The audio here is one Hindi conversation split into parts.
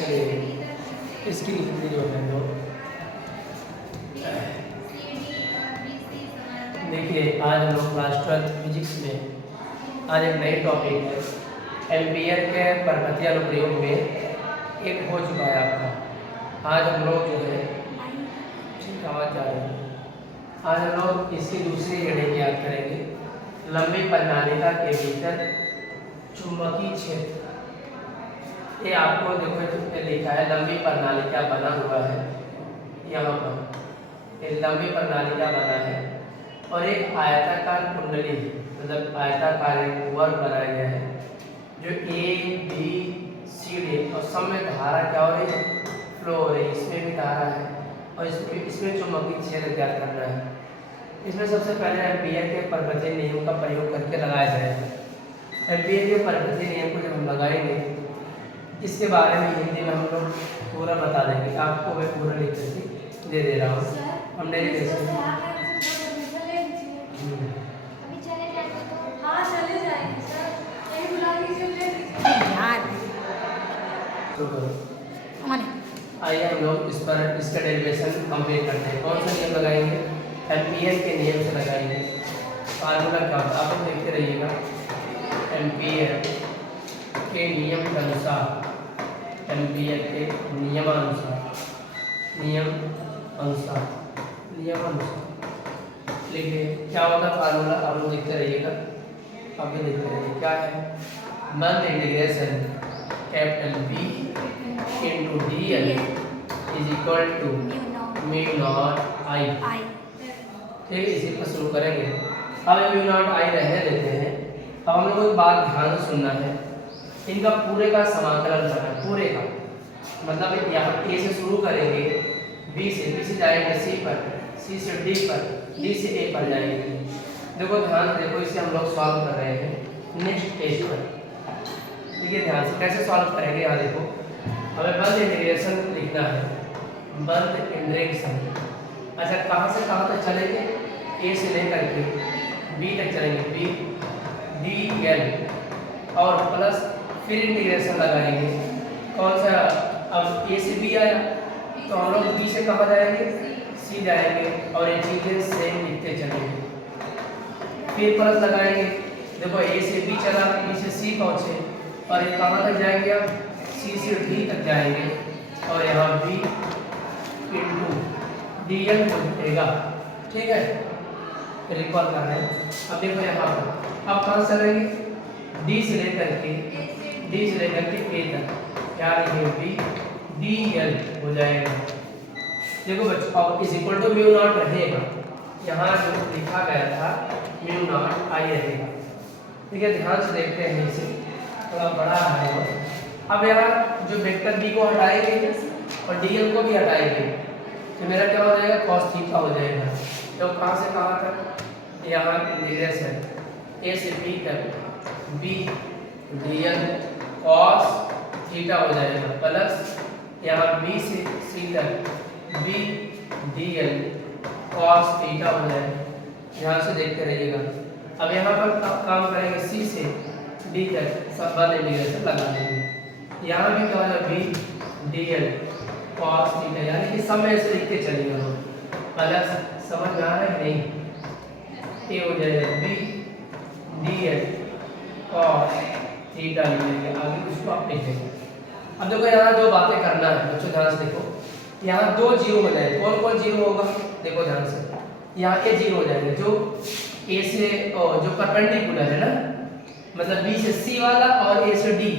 चलिए इसकी लिखनी जो है वो देखिए, आज हम लोग क्लास 12 फिजिक्स में आज एक नई टॉपिक है एम्पियर के परपथीय अनुप्रयोग में एक हो चुका है आपका। आज हम लोग जो है ठीक आवाज़ जा रही है, आज हम लोग इसकी दूसरी हेडिंग याद करेंगे, लंबी प्रणालिका के भीतर चुंबकीय क्षेत्र। ये आपको देखो इसमें लिखा है लंबी प्रणालिका बना हुआ है, यहाँ पर एक लंबी प्रणालिका बना है और एक आयताकार कुंडली मतलब आयताकार एक वर्ग बनाया गया है जो ए बी सी डी और सब में धारा क्या हो रही है, फ्लो हो रही है। इसमें भी धारा है और इसमें चुंबकीय क्षेत्र ज्ञात करना है। इसमें सबसे पहले एम्पियर के परपथीय नियम का प्रयोग करके लगाया जाएगा। एम्पियर के परपथीय नियम को जब हम लगाएंगे इसके बारे में हिंदी में हम लोग पूरा बता देंगे। आपको मैं पूरा लिख करके दे रहा हूँ। हमने ये आइए हम लोग इस पर इसका डेरिवेशन कंप्लीट करते हैं। कौन सा नियम लगाएंगे? एम्पियर के नियम से लगाएंगे। फार्मूला क्या होता है आप लोग देखते रहिएगा। एम्पियर के नियम के अनुसार, एम्पियर के नियमानुसार लिखिए क्या होता है फार्मूला, आप लोग देखते रहिएगा। आप भी देखते रहिए क्या है। मन integration capital B into D L is equal to mu naught I. ठीक, इसी पर शुरू करेंगे। अब म्यू नॉट आई रहने देते हैं। अब हम लोग को एक बात ध्यान से सुनना है, इनका पूरे का समाकलन करना है, पूरे का मतलब यहाँ ए से शुरू करेंगे, बी से जाएंगे सी पर, सी से डी पर, डी से ए पर जाएंगे। देखो ध्यान से देखो, इसे हम लोग सॉल्व कर रहे हैं नेक्स्ट पेज पर। देखिए ध्यान से कैसे सॉल्व करेंगे। यहाँ देखो हमें बंद इंटीग्रेशन लिखना है, बंद इंटीग्रेशन। अच्छा कहाँ से कहाँ तक चलेंगे? ए से लेकर के बी तक चलेंगे, बी डी एल और प्लस फिर इंटीग्रेशन लगाएंगे। कौन सा? अब ए से बी आया तो हम लोग बी से कहाँ जाएंगे? सी जाएंगे और ये चीज़ें सेम लिखते चलेंगे। फिर प्लस लगाएंगे। देखो ए से बी चला, बी से सी पहुँचे और ये कहाँ तक जाएंगे? अब सी से डी तक जाएंगे और यहाँ बी इंटू डी एल को लिखेगा। ठीक है, रिकॉल कर रहे हैं। अब देखो यहाँ पर अब कहाँ से चलेंगे? डी से लेकर के ए तक क्या लिखेंगे? बी डी एल हो जाएगा। देखो बच्चों अब is equal to mu naught रहेगा, यहाँ जो लिखा गया था म्यू नॉट आई रहेगा। ठीक है, ध्यान से देखते हैं, इसे थोड़ा बड़ा है वो। अब यहाँ जो वेक्टर बी को हटाएंगे और डी एल को भी हटाएंगे तो मेरा क्या हो जाएगा? कॉस थीटा हो जाएगा। तो कहाँ से कहाँ तक? यहाँ इंटीग्रेशन ए से बी तक B D L cos theta हो जाएगा प्लस यहाँ बी से सी तक B D L cos theta हो जाएगा। ध्यान से देखते रहिएगा। अब यहाँ पर काम करेंगे सी से डी तक सब बंद इंटीग्रेशन लगा देंगे। यहाँ भी क्या होगा? B D L cos theta, यानी कि सब में ऐसे लिखते चलिएगा प्लस, समझ में आ रहा है कि नहीं? ए हो जाएगा B D L cos theta लिखेंगे, आगे उसको आप लिखेंगे। अब देखो यहाँ दो बातें करना है बच्चों, ध्यान से देखो। यहाँ दो जीरो हो जाएंगे। कौन कौन जीरो होगा? देखो ध्यान से, यहाँ के जीरो हो जाएंगे जो ए से जो परपेंडिकुलर है ना, मतलब बी से सी वाला और ए से डी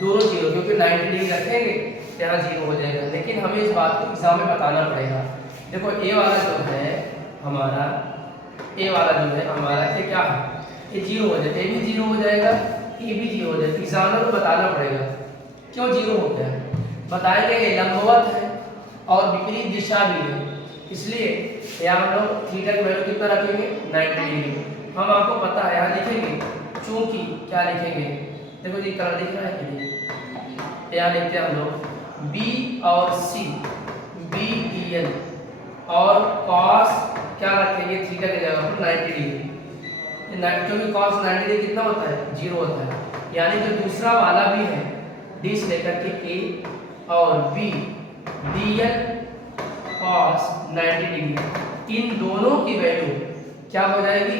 दोनों जीरो, क्योंकि 90 डिग्री रखेंगे तो यहाँ जीरो हो जाएगा। लेकिन हमें इस बात को एग्जाम में बताना पड़ेगा। देखो ए वाला जो है हमारा, ए वाला जो है हमारा ये क्या है? ये जीरो हो जाएगा, ए भी जीरो हो जाएगा, ए भी जीरो हो जाएगा। एग्जाम को बताना पड़ेगा क्यों जीरो हो गया। बताएंगे ये लंबवत है और विपरीत दिशा भी है, इसलिए यहाँ हम लोग थीटा की वैल्यू कितना रखेंगे? 90 डिग्री। हम आपको पता है यहाँ लिखेंगे, चूंकि क्या लिखेंगे? देखो ये कलर दिख रहा है कि नहीं? यहाँ लिखते हैं हम लोग बी और सी, बी डी एल और कॉस क्या रखेंगे? थीटा की जगह पर 90 डिग्री, क्योंकि कॉस 90 डिग्री कितना होता है? जीरो होता है। यानी जो दूसरा वाला भी है डी से लेकर के ए और B D L cos 90 degree, इन दोनों की वैल्यू क्या हो जाएगी?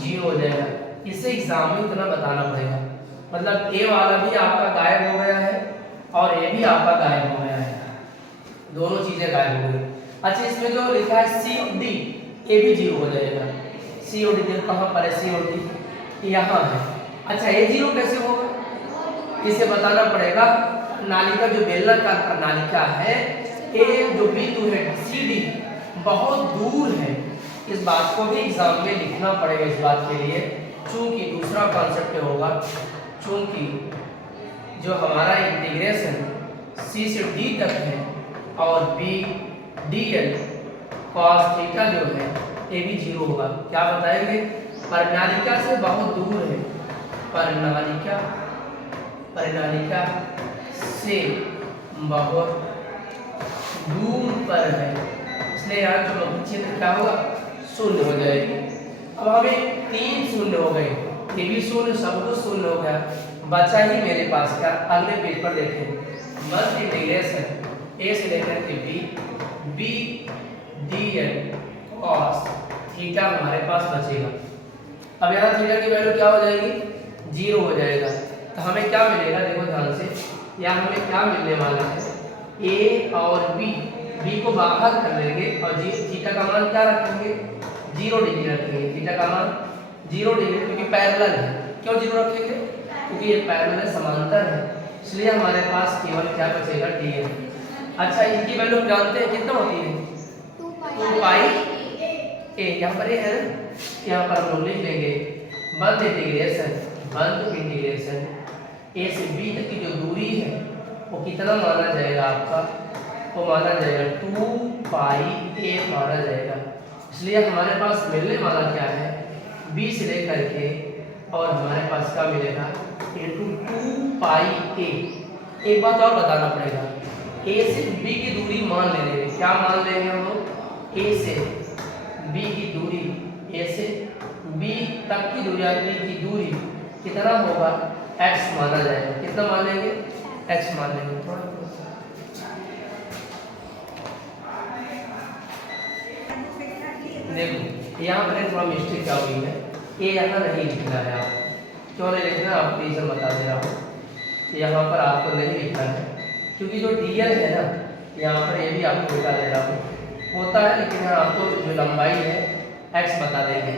0 हो जाएगा। इसे एग्जाम में इतना बताना पड़ेगा, मतलब ए वाला भी आपका गायब हो गया है और ए भी आपका गायब हो गया है, दोनों चीजें गायब हो गई। अच्छा, इसमें जो लिखा है सी और डी, ए भी 0 हो जाएगा। सी और डी कहाँ पर है? सी और डी यहाँ है। अच्छा, ए 0 कैसे होगा? इसे बताना पड़ेगा। नालिका जो बेलनाकार प्रणालिका है, ए जो बिंदु है सी डी बहुत दूर है, इस बात को भी एग्जाम में लिखना पड़ेगा। इस बात के लिए चूंकि दूसरा कॉन्सेप्ट होगा, चूंकि जो हमारा इंटीग्रेशन सी से डी तक है और B D L cos theta जो है ये भी 0 होगा। क्या बताएंगे? प्रणालिका से बहुत दूर है, प्रणालिका से बहुत दूर पर है, इसलिए यहाँ जो चिन्ह क्या होगा? शून्य हो जाएगी। अब हमें 3 शून्य हो गए, ये भी शून्य, सब कुछ शून्य हो गया, बचा ही मेरे पास क्या? अगले पेज पर देखें, बस इंटीग्रेशन ए से लेकर के B D L cos theta हमारे पास बचेगा। अब यहाँ थीटा की वैल्यू क्या हो जाएगी? 0 हो जाएगा। तो हमें क्या मिलेगा? देखो ध्यान से, यहाँ हमें क्या मिलने वाला है? ए और बी को बाहर कर लेंगे और जी थीटा का मान क्या रखेंगे? 0 डिग्री रखेंगे। थीटा का मान 0 डिग्री, क्योंकि पैरेलल है। क्यों 0 रखेंगे? क्योंकि ये पैरेलल है, समांतर है, इसलिए हमारे पास केवल क्या बचेगा? D L. अच्छा, इनकी वैल्यू जानते हैं कितना होती है? 2 पाई ए, यहाँ पर ये है ना, यहाँ पर हम लोग लिख लेंगे बंद इंटीग्रेशन ए से बी तक की जो दूरी है वो कितना माना जाएगा आपका? वो माना जाएगा 2 पाई ए माना जाएगा। इसलिए हमारे पास मिलने वाला क्या है? बी से लेकर के और हमारे पास क्या मिलेगा? इनटू 2 पाई ए। एक बात और बताना पड़ेगा, ए से बी की दूरी मान लेंगे। क्या मान लेंगे हम लोग? ए से बी की दूरी, ए से बी तक की दूरी, बी की दूरी कितना होगा? x माना जाएगा। कितना मान लेंगे? x मान लेंगे। थोड़ा देखो यहाँ पर थोड़ा मिस्टेक क्या हुई है, ये यहाँ नहीं लिखना है। आप क्यों नहीं लिखना? आपको रीजन बता दे रहा हूँ। यहाँ पर आपको नहीं लिखना है क्योंकि जो डीएल है ना, यहाँ पर ये भी आपको बता दे रहा हूँ होता है, लेकिन यहाँ आपको जो लंबाई है x बता देंगे,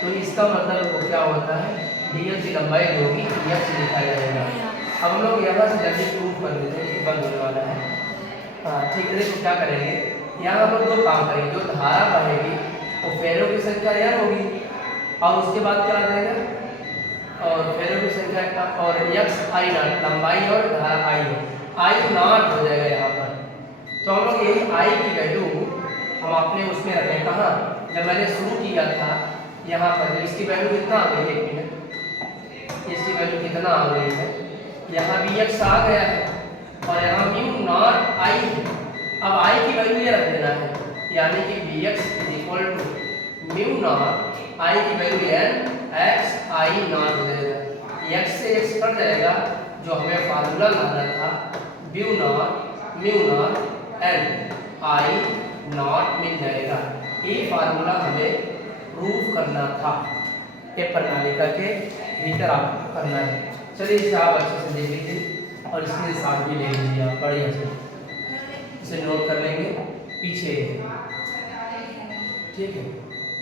तो इसका मतलब वो क्या होता है? डीएल की लंबाई जो होगी x लिखा जाएगा। अब हम लोग यहाँ से जल्दी प्रूव कर देते हैं, बंद होने वाला है। हाँ ठीक है, देखो क्या करेंगे, यहाँ हम लोग 2 काम करेंगे। जो धारा बहेगी वो फेरों की संख्या n होगी और उसके बाद क्या आ जाएगा? और फेरों की संख्या का और x i नॉट लंबाई और धारा i है, i नॉट हो जाएगा यहाँ पर। तो हम लोग यही i की वैल्यू हम अपने उसमें रखें। कहाँ? जब मैंने शुरू किया था यहाँ पर, इसकी वैल्यू कितना आ गई? 1 मिनट, इसकी वैल्यू कितना आ गई है? यहाँ भी x आ गया है और यहाँ म्यू नॉट i है। अब i की वैल्यू ये रख देना है, यानी कि bx = म्यू नॉट i की value n x i not हो जाएगा। x से x कट जाएगा, जो हमें फार्मूला लाना था mu naught n i naught मिल जाएगा। ये फार्मूला हमें प्रूफ करना था, ये प्रणालिका के भीतर आपको करना है। चलिए इसे आप अच्छे से देख लीजिए और इसके साथ भी ले लीजिए आप बढ़िया से, इसे नोट कर लेंगे पीछे, ठीक है।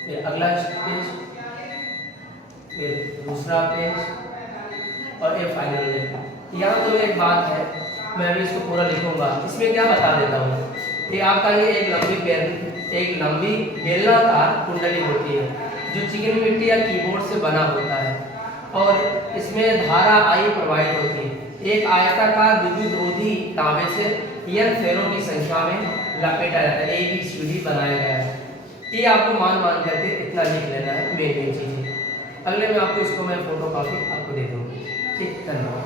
फिर अगला पेज, फिर दूसरा पेज और ये फाइनल है। यहाँ तो एक बात है, मैं अभी इसको पूरा लिखूंगा। इसमें क्या बता देता हूँ, ये आपका ये एक लंबी बेलनाकार कुंडली होती है जो चिकनी मिट्टी या कीबोर्ड से बना होता है और इसमें धारा I प्रवाहित होती है। एक आयताकार विद्युतरोधी तांबे से n फेरों की संख्या में लपेटा जाता है, ABCD बनाया गया है। ये आपको मान करके इतना लिख लेना है, मेन चीज़। अगले में आपको इसको मैं फोटो कॉपी आपको दे दूँगी। ठीक, धन्यवाद।